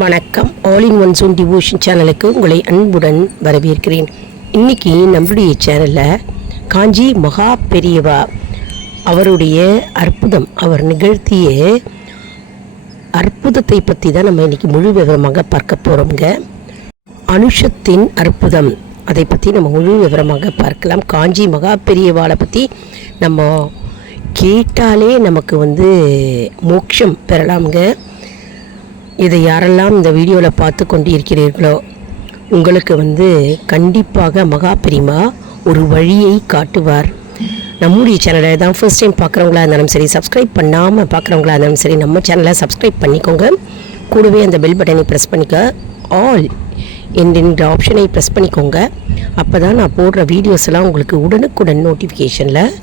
வணக்கம். All in one zone devotion சேனலுக்கு உங்களை அன்புடன் வரவேற்கிறேன். இன்னைக்கு நம்மளுடைய சேனலில் காஞ்சி மகா பெரியவா அவருடைய அற்புதம் அவர் நிகழ்த்திய அற்புதத்தை பற்றி தான் நம்ம இன்றைக்கி முழு விவரமாக பார்க்க போகிறோங்க அனுஷத்தின் அற்புதம் அதை பற்றி நம்ம முழு விவரமாக பார்க்கலாம். காஞ்சி மகா பெரியவாளை பற்றி நம்ம கேட்டாலே நமக்கு வந்து மோட்சம் பெறலாம்ங்க. இதை யாரெல்லாம் இந்த வீடியோவில் பார்த்து கொண்டு இருக்கிறீர்களோ உங்களுக்கு வந்து கண்டிப்பாக மகா பிரிமா ஒரு வழியை காட்டுவார். நம்முடைய சேனலை தான் ஃபர்ஸ்ட் டைம் பார்க்குறவங்களா இருந்தாலும் சரி சப்ஸ்கிரைப் பண்ணாமல் பார்க்குறவங்களா இருந்தாலும் சரி நம்ம சேனலை சப்ஸ்கிரைப் பண்ணிக்கோங்க. கூடவே அந்த பெல் பட்டனை ப்ரெஸ் பண்ணிக்க. ஆல் என்கின்ற ஆப்ஷனை ப்ரெஸ் பண்ணிக்கோங்க. அப்போ தான் நான் போடுற வீடியோஸ் எல்லாம் உங்களுக்கு உடனுக்குடன் நோட்டிஃபிகேஷனில்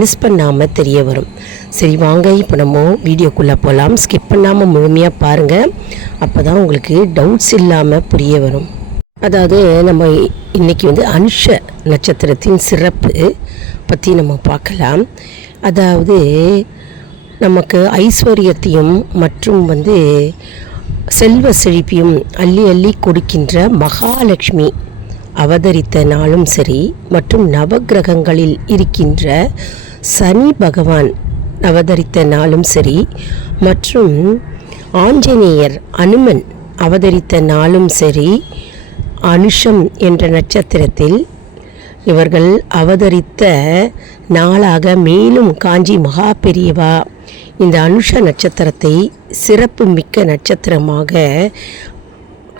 மிஸ் பண்ணாமல் தெரிய வரும். சரி வாங்க இப்போ நம்ம வீடியோக்குள்ளே போகலாம் ஸ்கிப் பண்ணாமல் முழுமையாக பாருங்கள் அப்போ தான் உங்களுக்கு டவுட்ஸ் இல்லாமல் புரிய வரும். அதாவது நம்ம இன்றைக்கி வந்து அனுஷ நட்சத்திரத்தின் சிறப்பு பற்றி நம்ம பார்க்கலாம். அதாவது நமக்கு ஐஸ்வர்யத்தையும் மற்றும் வந்து செல்வ செழிப்பியும் அள்ளி அள்ளி கொடுக்கின்ற மகாலட்சுமி. அவதரித்த நாளும் சரி மற்றும் நவக்கிரகங்களில் இருக்கின்ற சனி பகவான் அவதரித்த நாளும் சரி மற்றும் ஆஞ்சநேயர் அனுமன் அவதரித்த நாளும் சரி அனுஷம் என்ற நட்சத்திரத்தில் இவர்கள் அவதரித்த நாளாக மேலும் காஞ்சி மகா பெரியவா இந்த அனுஷ நட்சத்திரத்தை சிறப்பு மிக்க நட்சத்திரமாக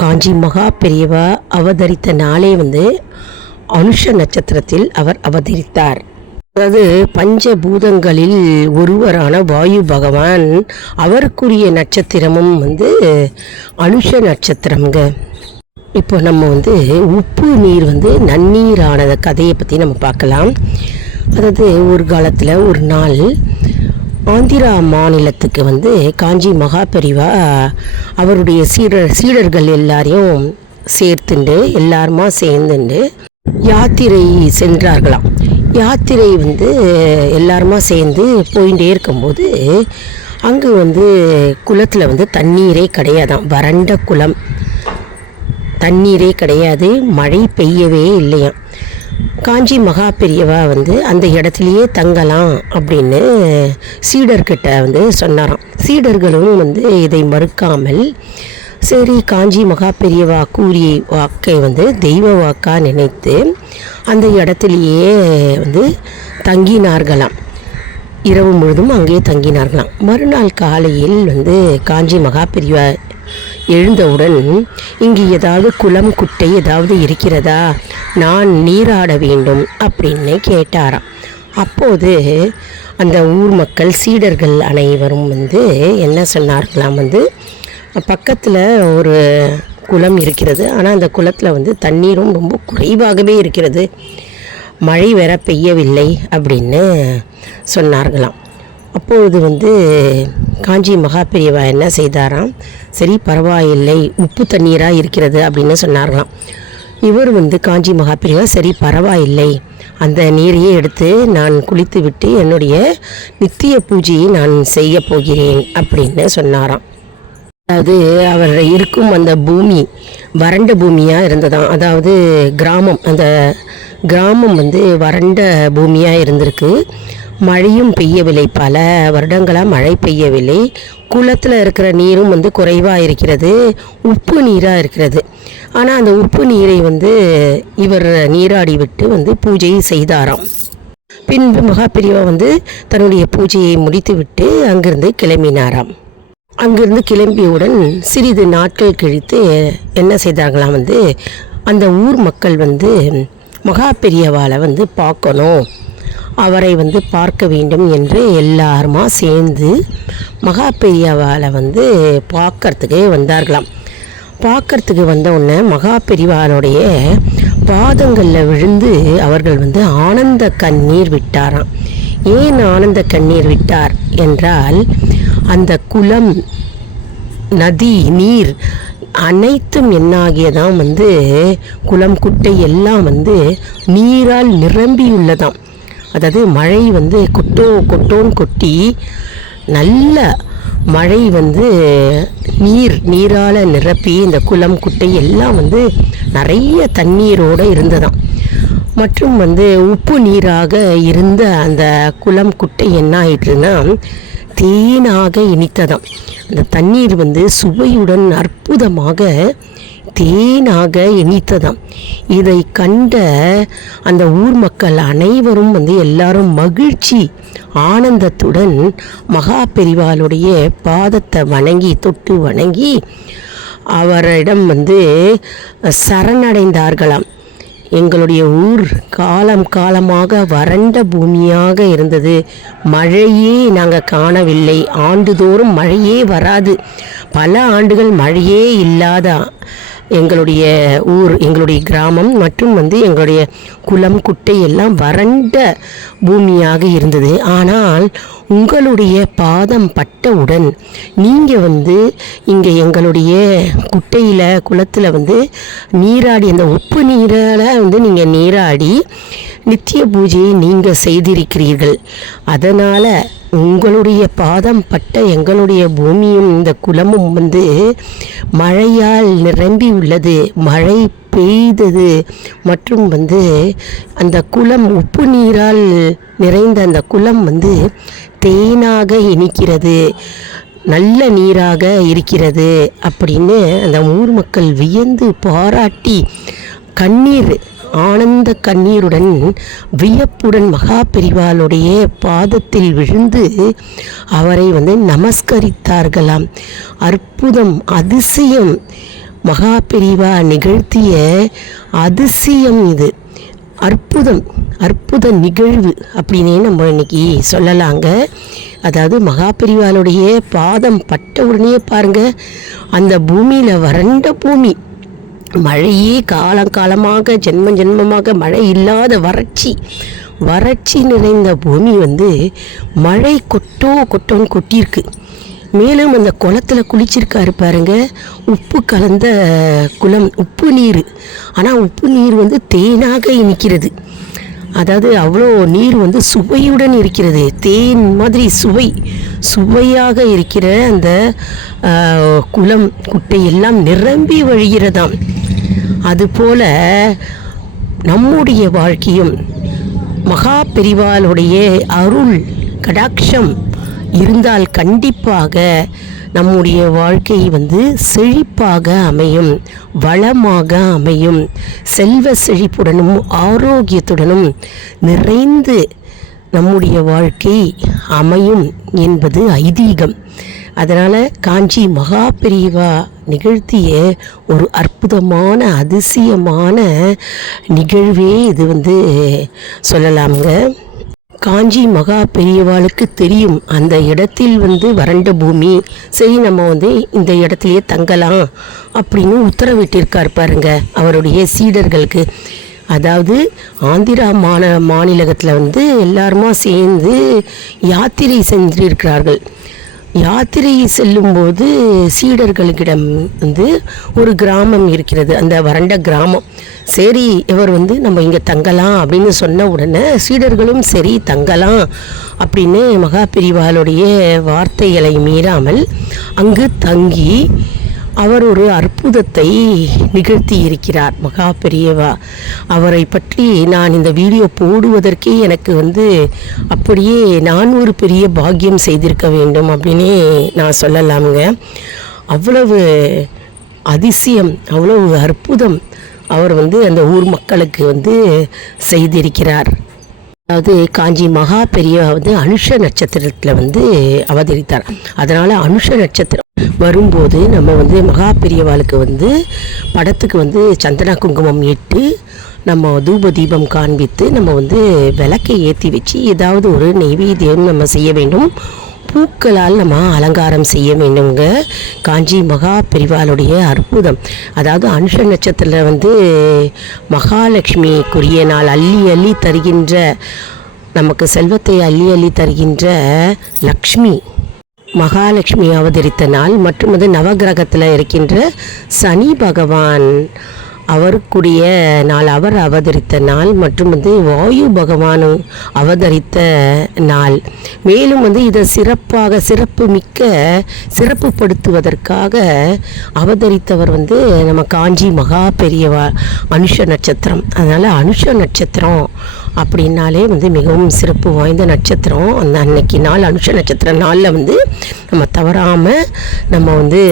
காஞ்சி மகா பெரியவா அவதரித்த நாளே வந்து அனுஷ நட்சத்திரத்தில் அவர் அவதரித்தார். அதாவது பஞ்சபூதங்களில் ஒருவரான வாயு பகவான் அவருக்குரிய நட்சத்திரமும் வந்து அனுஷ நட்சத்திரம்ங்க. இப்போ நம்ம வந்து உப்பு நீர் வந்து நன்னீரானத கதையை பற்றி நம்ம பார்க்கலாம். அதாவது ஒரு காலத்தில் ஒரு நாள் ஆந்திரா மாநிலத்துக்கு வந்து காஞ்சி மகாபெரிவா அவருடைய சீடர் சீடர்கள் எல்லாரையும் சேர்த்துண்டு எல்லாருமா சேர்ந்துண்டு யாத்திரை சென்றார்களாம். யாத்திரை வந்து எல்லாருமா சேர்ந்து போயிட்டே இருக்கும்போது அங்கே வந்து குளத்தில் வந்து தண்ணீரே கிடையாதான் வறண்ட குளம். தண்ணீரே கிடையாது. மழை பெய்யவே இல்லையாம். காஞ்சி மகா பெரியவா வந்து அந்த இடத்துலையே தங்கலாம் அப்படின்னு சீடர்கிட்ட வந்து சொன்னாராம். சீடர்களும் வந்து இதை மறுக்காமல் சரி காஞ்சி மகா பெரியவா கூறிய வாக்கை வந்து தெய்வ வாக்கா நினைத்து அந்த இடத்துலையே வந்து தங்கினார்களாம். இரவு முழுதும் அங்கேயே தங்கினார்களாம். மறுநாள் காலையில் வந்து காஞ்சி மகா பெரியவா எழுந்தவுடன் இங்கு ஏதாவது குளம் குட்டை ஏதாவது இருக்கிறதா? நான் நீராட வேண்டும் அப்படின்னு கேட்டாராம். அப்போது அந்த ஊர் மக்கள் சீடர்கள் அனைவரும் வந்து என்ன சொன்னார்களாம் வந்து பக்கத்தில் ஒரு குளம் இருக்கிறது. ஆனால் அந்த குளத்தில் வந்து தண்ணீரும் ரொம்ப குறைவாகவே இருக்கிறது. மழை வேற பெய்யவில்லை அப்படின்னு சொன்னார்களாம். அப்பொழுது வந்து காஞ்சி மகா பெரியவா என்ன செய்தாராம்? சரி பரவாயில்லை உப்பு தண்ணீராக இருக்கிறது அப்படின்னு சொன்னார்களாம். இவர் வந்து காஞ்சி மகா பெரியவா சரி பரவாயில்லை. அந்த நீரையே எடுத்து நான் குளித்து விட்டு என்னுடைய நித்திய பூஜையை நான் செய்ய போகிறேன் அப்படின்னு சொன்னாராம். அதாவது அவர் இருக்கும் அந்த பூமி வறண்ட பூமியாக இருந்ததாம். அதாவது கிராமம் அந்த கிராமம் வந்து வறண்ட பூமியாக இருந்திருக்கு. மழையும் பெய்யவில்லை. பல வருடங்களாக மழை பெய்யவில்லை. குளத்தில் இருக்கிற நீரும் வந்து குறைவாக இருக்கிறது. உப்பு நீராக இருக்கிறது. ஆனால் அந்த உப்பு நீரை வந்து இவர் நீராடி விட்டு வந்து பூஜை செய்தாராம். பின்பு மகாபிரிவா வந்து தன்னுடைய பூஜையை முடித்துவிட்டு அங்கிருந்து கிளம்பினாராம். அங்கிருந்து கிளம்பியவுடன் சிறிது நாட்கள் கழித்து என்ன செய்தார்களாம் வந்து அந்த ஊர் மக்கள் வந்து மகா பெரியவாளை வந்து பார்க்கணும். அவரை வந்து பார்க்க வேண்டும் என்று எல்லாருமா சேர்ந்து மகா பெரியவாளை வந்து பார்க்கறதுக்கு வந்தார்களாம். பார்க்கறதுக்கு வந்த உடனே மகா பெரியவாளுடைய பாதங்களில் விழுந்து அவர்கள் வந்து ஆனந்த கண்ணீர் விட்டாராம். ஏன் ஆனந்த கண்ணீர் விட்டார் என்றால் அந்த குளம் நதி நீர் அனைத்தும் என்னாகியதாம் வந்து குளம் குட்டை எல்லாம் வந்து நீரால் நிரம்பியுள்ளதாம். அதாவது மழை வந்து கொட்டோ கொட்டோன்னு கொட்டி நல்ல மழை வந்து நீர் நீரால் நிரப்பி இந்த குளம் குட்டை எல்லாம் வந்து நிறைய தண்ணீரோடு இருந்ததாம். மற்றும் வந்து உப்பு நீராக இருந்த அந்த குளம் குட்டை என்ன ஆயிட்டுன்னா தேனாக இனித்ததாம். அந்த தண்ணீர் வந்து சுவையுடன் அற்புதமாக தேனாக இனித்ததாம் இதை கண்ட அந்த ஊர் மக்கள் அனைவரும் வந்து எல்லாரும் மகிழ்ச்சி ஆனந்தத்துடன் மகா பெரிவாளுடைய பாதத்தை வணங்கி தொட்டு வணங்கி அவரிடம் வந்து சரணடைந்தார்களாம். எங்களுடைய ஊர் காலம் காலமாக வறண்ட பூமியாக இருந்தது. மழையே நாங்கள் காணவில்லை. ஆண்டுதோறும் மழையே வராது. பல ஆண்டுகள் மழையே இல்லாத எங்களுடைய ஊர் எங்களுடைய கிராமம் மற்றும் வந்து எங்களுடைய குளம் குட்டை எல்லாம் வறண்ட பூமியாக இருந்தது. ஆனால் உங்களுடைய பாதம் பட்டவுடன் நீங்கள் வந்து இங்கே எங்களுடைய குட்டையில் குளத்தில் வந்து நீராடி அந்த உப்பு நீரால் வந்து நீங்கள் நீராடி நித்திய பூஜையை நீங்கள் செய்திருக்கிறீர்கள். அதனால் உங்களுடைய பாதம் பட்ட எங்களுடைய பூமியும் இந்த குளமும் வந்து மழையால் நிரம்பி உள்ளது மழை பெய்தது மற்றும் வந்து அந்த குளம் உப்பு நீரால் நிறைந்த அந்த குளம் வந்து தேனாக இனிக்கிறது நல்ல நீராக இருக்கிறது அப்படின்னு அந்த ஊர் மக்கள் வியந்து பாராட்டி கண்ணீர் ஆனந்த கண்ணீருடன் வியப்புடன் மகா பெரிவாளுடைய பாதத்தில் விழுந்து அவரை வந்து நமஸ்கரித்தார்களாம். அற்புதம் அதிசயம். மகா பெரிவா நிகழ்த்திய அதிசயம் இது. அற்புதம் அற்புத நிகழ்வு அப்படின்னே நம்ம இன்னைக்கு சொல்லலாங்க. அதாவது மகாபெரிவாளுடைய பாதம் பட்ட உடனே பாருங்க அந்த பூமியில் வறண்ட பூமி. மழையே காலங்காலமாக ஜென்ம ஜென்மமாக மழை இல்லாத வறட்சி. வறட்சி நிறைந்த பூமி வந்து மழை கொட்டோ கொட்டோன்னு கொட்டியிருக்கு. மேலும் அந்த குளத்தில் குளிச்சிருக்காரு பாருங்க. உப்பு கலந்த குளம் உப்பு நீர். ஆனால் உப்பு நீர் வந்து தேனாக இனிக்கிறது. அதாவது அவ்வளோ நீர் வந்து சுவையுடன் இருக்கிறது. தேன் மாதிரி சுவை சுவையாக இருக்கிற அந்த குளம் குட்டை எல்லாம் நிரம்பி வழிகிறதாம். அதுபோல நம்முடைய வாழ்க்கையும் மகா பெரிவாளுடைய அருள் கடாட்சம் இருந்தால் கண்டிப்பாக நம்முடைய வாழ்க்கை வந்து செழிப்பாக அமையும் வளமாக அமையும். செல்வ செழிப்புடனும் ஆரோக்கியத்துடனும் நிறைந்து நம்முடைய வாழ்க்கை அமையும் என்பது ஐதீகம். அதனால் காஞ்சி மகா பெரியவா நிகழ்த்திய ஒரு அற்புதமான அதிசயமான நிகழ்வே இது வந்து சொல்லலாம்ங்க. காஞ்சி மகா பெரியவாளுக்கு தெரியும் அந்த இடத்தில் வந்து வறண்ட பூமி. சரி நம்ம வந்து இந்த இடத்துலையே தங்கலாம் அப்படின்னு உத்தரவிட்டிருக்கார் பாருங்க அவருடைய சீடர்களுக்கு. அதாவது ஆந்திரா மாநில மாநிலத்தில் வந்து எல்லாருமா சேர்ந்து யாத்திரை சென்றிருக்கிறார்கள். யாத்திரை செல்லும்போது சீடர்களுக்கிடம் வந்து ஒரு கிராமம் இருக்கிறது. அந்த வறண்ட கிராமம். சரி இவர் வந்து நம்ம இங்கே தங்கலாம் அப்படின்னு சொன்ன உடனே சீடர்களும் சரி தங்கலாம் அப்படின்னு மகா பிரிவாளுடைய வார்த்தைகளை மீறாமல் அங்கு தங்கி அவர் ஒரு அற்புதத்தை நிகழ்த்தி இருக்கிறார் மகா பெரியவா. அவரை பற்றி நான் இந்த வீடியோ போடுவதற்கே எனக்கு வந்து அப்படியே நான் ஒரு பெரிய பாக்கியம் செய்திருக்க வேண்டும் அப்படின்னே நான் சொல்லலாமுங்க. அவ்வளவு அதிசயம் அவ்வளவு அற்புதம் அவர் வந்து அந்த ஊர் மக்களுக்கு வந்து செய்திருக்கிறார். அதாவது காஞ்சி மகா பெரியவா வந்து அனுஷ நட்சத்திரத்தில் வந்து அவதரித்தார். அதனால் அனுஷ நட்சத்திரம் வரும்போது நம்ம வந்து மகா பெரியவாளுக்கு வந்து படத்துக்கு வந்து சந்தன குங்குமம் இட்டு நம்ம தூப தீபம் காண்பித்து நம்ம வந்து விளக்கை ஏற்றி வச்சு ஏதாவது ஒரு நெய்வேத்தியம் நம்ம செய்ய வேண்டும். பூக்களால் நம்ம அலங்காரம் செய்ய வேண்டுங்க காஞ்சி மகா பெரிவாளுடைய அற்புதம். அதாவது அனுஷ நட்சத்திரத்தில் வந்து மகாலட்சுமிக்குரிய நாள் அள்ளி அள்ளி தருகின்ற நமக்கு செல்வத்தை அள்ளி அள்ளி தருகின்ற லக்ஷ்மி. மகாலட்சுமி அவதரித்த நாள் மற்றும் அது நவகிரகத்தில் இருக்கின்ற சனி பகவான். அவருக்குரிய நாள் அவர் அவதரித்த நாள் மற்றும் வந்து வாயு பகவான் அவதரித்த நாள். மேலும் வந்து இதை சிறப்பாக சிறப்பு மிக்க சிறப்புப்படுத்துவதற்காக அவதரித்தவர் வந்து நம்ம காஞ்சி மகா பெரியவா அனுஷ நட்சத்திரம். அதனால் அனுஷ நட்சத்திரம் அப்படின்னாலே வந்து மிகவும் சிறப்பு வாய்ந்த நட்சத்திரம். அந்த அன்னைக்கு நாள் அனுஷ நட்சத்திர நாளில் வந்து நம்ம தவறாமல் நம்ம வந்து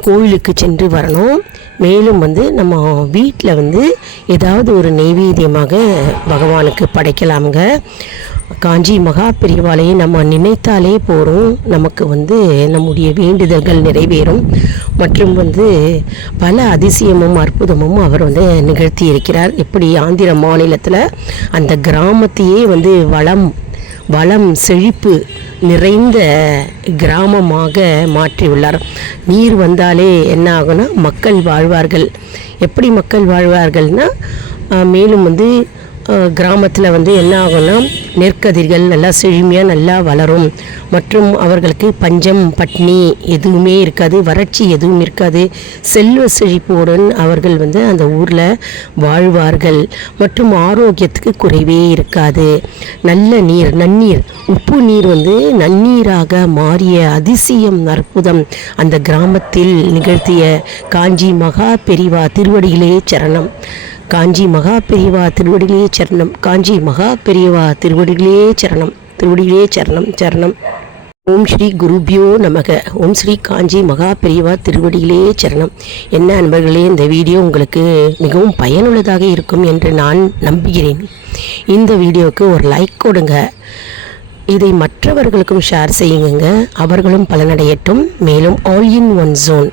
கோவிலுக்கு சென்று வரணும். மேலும் வந்து நம்ம வீட்டில் வந்து ஏதாவது ஒரு நெய்வேத்தியமாக பகவானுக்கு படைக்கலாமுங்க. காஞ்சி மகா பிரிவாலையை நம்ம நினைத்தாலே போகிறோம் நமக்கு வந்து நம்முடைய வேண்டுதல்கள் நிறைவேறும். மற்றும் வந்து பல அதிசயமும் அற்புதமும் அவர் வந்து நிகழ்த்தி இருக்கிறார் எப்படி ஆந்திர மாநிலத்தில் அந்த கிராமத்தையே வந்து வளம் வளம் செழிப்பு நிறைந்த கிராமமாக மாற்றியுள்ளார். நீர் வந்தாலே என்ன ஆகும்னா மக்கள் வாழ்வார்கள். எப்படி மக்கள் வாழ்வார்கள்னா மேலும் வந்து கிராமத்தில் வந்து என்ன ஆகும்னா நெற்கதிர்கள் நல்லா செழுமையாக நல்லா வளரும். மற்றும் அவர்களுக்கு பஞ்சம் பட்னி எதுவுமே இருக்காது வறட்சி எதுவும் இருக்காது. செல்வ செழிப்புடன் அவர்கள் வந்து அந்த ஊரில் வாழ்வார்கள். மற்றும் ஆரோக்கியத்துக்கு குறைவே இருக்காது. நல்ல நீர் நன்னீர் உப்பு நீர் வந்து நன்னீராக மாறிய அதிசயம் அற்புதம். அந்த கிராமத்தில் நிகழ்த்திய காஞ்சி மகா பெரிவா திருவடியிலே சரணம். காஞ்சி மகா பெரியவா திருவடிகளே சரணம். காஞ்சி மகா பெரியவா திருவடிகளே சரணம். திருவடிகளே சரணம் சரணம். ஓம் ஸ்ரீ குருபியோ நமக. ஓம் ஸ்ரீ காஞ்சி மகா பெரியவா திருவடிகளே சரணம். என்ன அன்பர்களே இந்த வீடியோ உங்களுக்கு மிகவும் பயனுள்ளதாக இருக்கும் என்று நான் நம்புகிறேன். இந்த வீடியோவுக்கு ஒரு லைக் கொடுங்க. இதை மற்றவர்களுக்கும் ஷேர் செய்யுங்க. அவர்களும் பலனடையட்டும். மேலும் all in one zone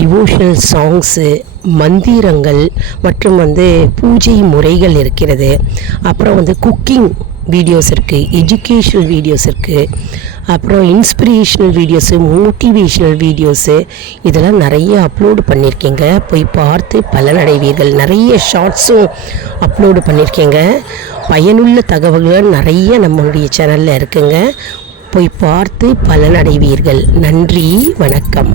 devotional songs மந்திரங்கள் மற்றும் வந்து பூஜை முறைகள் இருக்கிறது. அப்புறம் வந்து குக்கிங் வீடியோஸ் இருக்குது எஜுகேஷ்னல் வீடியோஸ் இருக்குது அப்புறம் இன்ஸ்பிரேஷனல் வீடியோஸு மோட்டிவேஷ்னல் வீடியோஸு இதெல்லாம் நிறைய அப்லோடு பண்ணியிருக்கீங்க போய் பார்த்து பலனடைவீர்கள். நிறைய ஷார்ட்ஸும் அப்லோடு பண்ணியிருக்கீங்க பயனுள்ள தகவல்கள் நிறைய நம்மளுடைய சேனலில் இருக்குங்க. போய் பார்த்து பலனடைவீர்கள். நன்றி வணக்கம்.